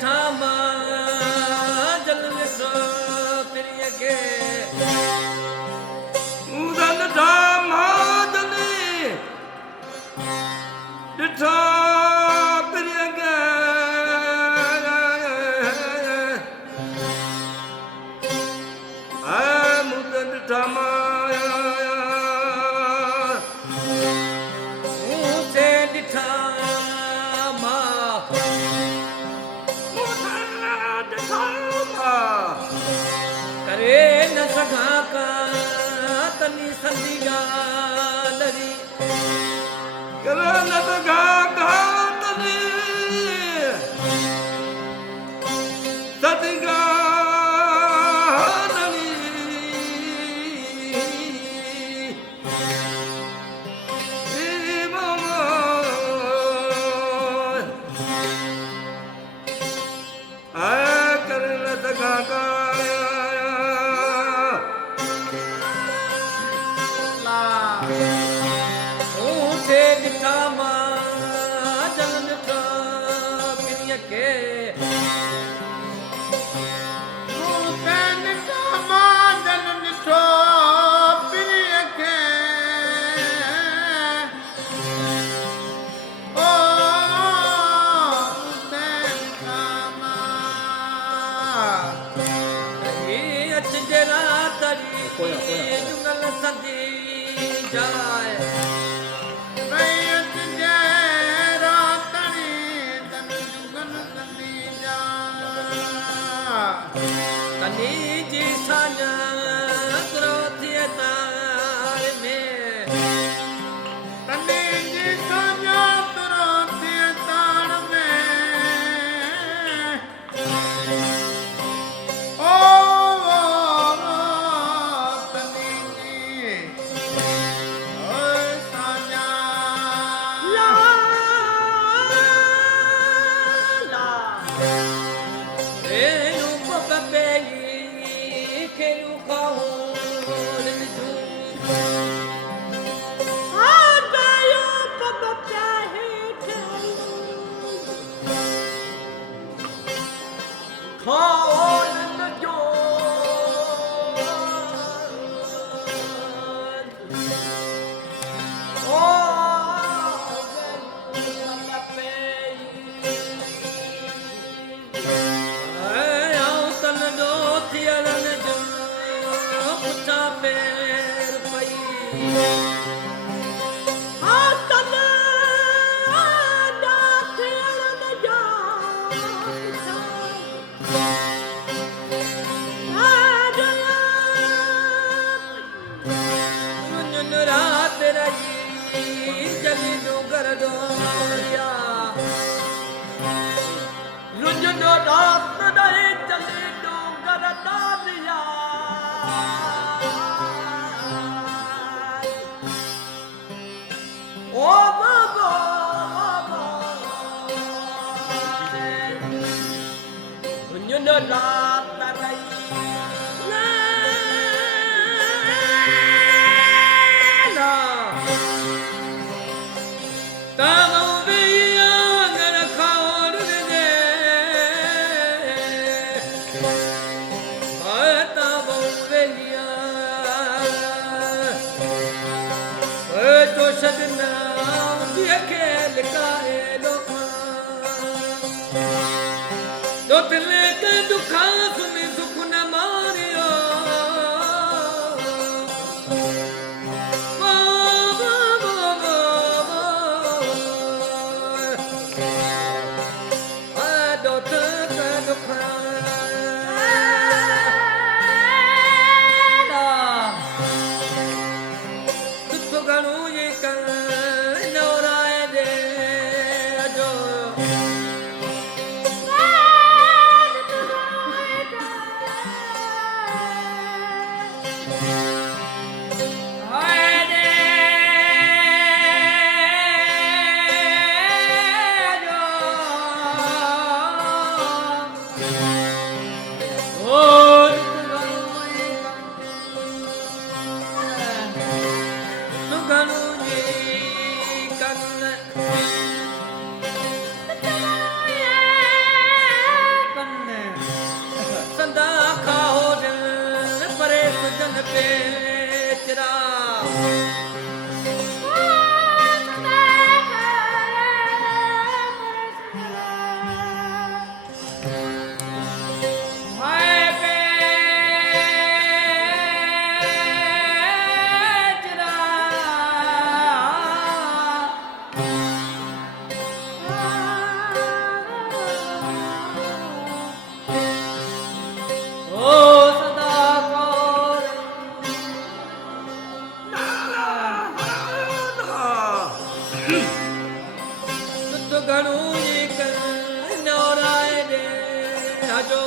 ठामा जल सो तेरी के उदन ठामा जली डिठा तेरी के मुदन ठामा करे न सघां का तनी संदी गालरी करे न सघां का तनी संदी गालरी करे न सघां का जुगल सदी जाए कनी जी साजा क्रोधिय तार में कनी जी साजा क्रोधिय तार में ओ कनी जी ओ साजा ला ला रेनु पपे खेलू खाऊं no la tarai la la tamo veya ngara khaur de tamo veya to shadna diye likae lokha तो तिले के दुखा सुनी सुख न मारियो दो के दुखा दुख गणु ये कर नौराए दे जो Thank you. ઘણું ઈ કર નવરાય રે હજો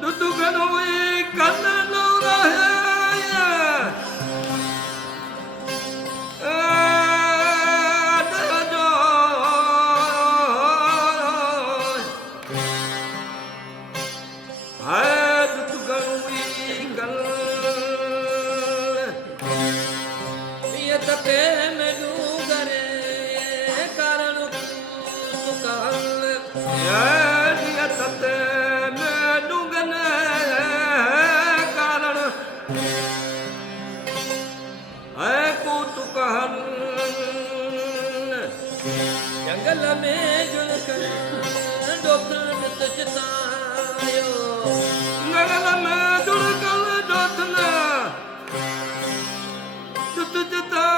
દુતુ ગણોઈ કન નવરાય તે મે ડુંગરે કારણ તું કહલ સતે મે ડુંગને કારણ હે કો તું કહલ જંગલ મે જુલ કર ડોકન તચતાયો ગગલ મે દુર્ગલ દોતના તુતુજતા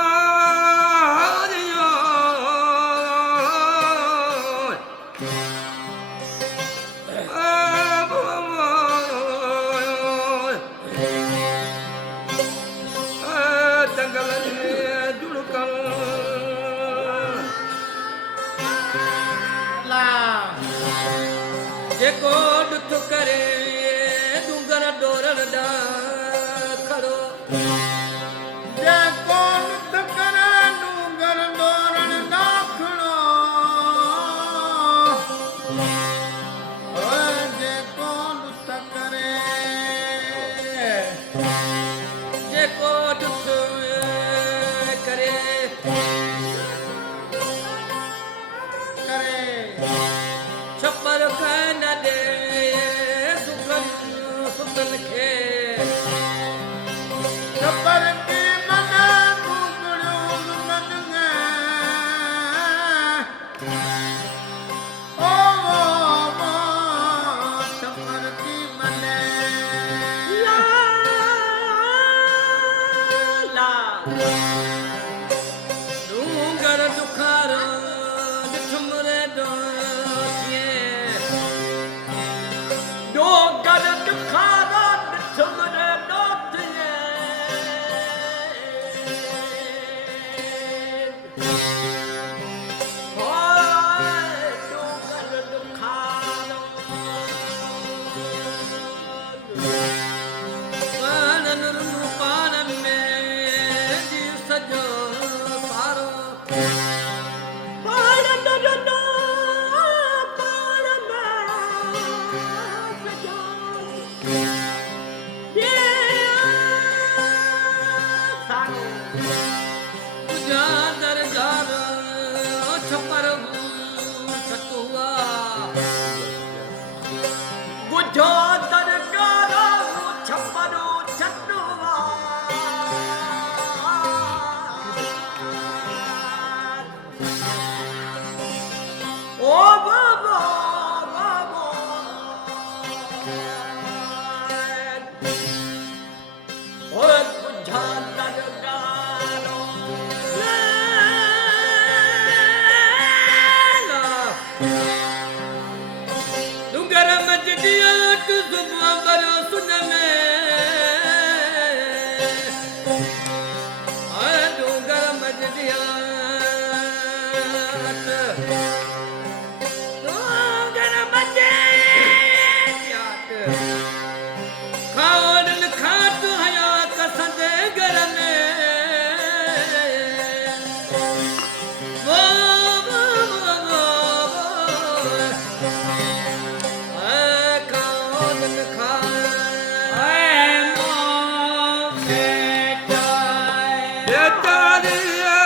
જે કોડ તું કરે ડુંગર ડોરણ ડા ખડો જે કોણ તકરે ડુંગર ડોરણ નાખણો જે કોણ તકરે જે કોડ તું કરે કરે છપ્પર ખાન દે સુખન સુતન ખે સબર કી મન ગુગળું મન મે ઓ સબર કી મને ડુંગર દુખાર ઠુમરે ડોસીએ ડોગર દુખાર ઠુમરે ડોસીએ ઓય ડોગર દુખાર પાનન રૂપાન મે જી સજો પારો પાડન દો પાડ મે સજો યે સાગો તુજા દરગાર છપર સતુઆ ગુજો દરગાર છપર છતુઆ ઓ બાબા બાબા ઓય ગુજા દરગાર ડુંગર મજડિયા તું સુબહ બરો સુન મે આ ડુંગર મજડિયા ડુંગર મજડિયા ખાવન ખાત હયા કસદ ઘર મે વો વો વો તારી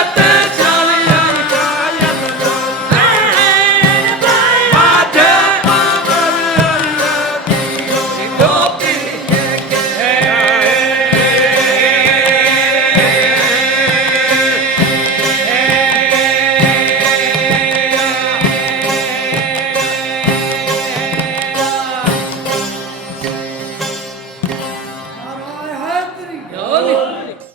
અત્યારે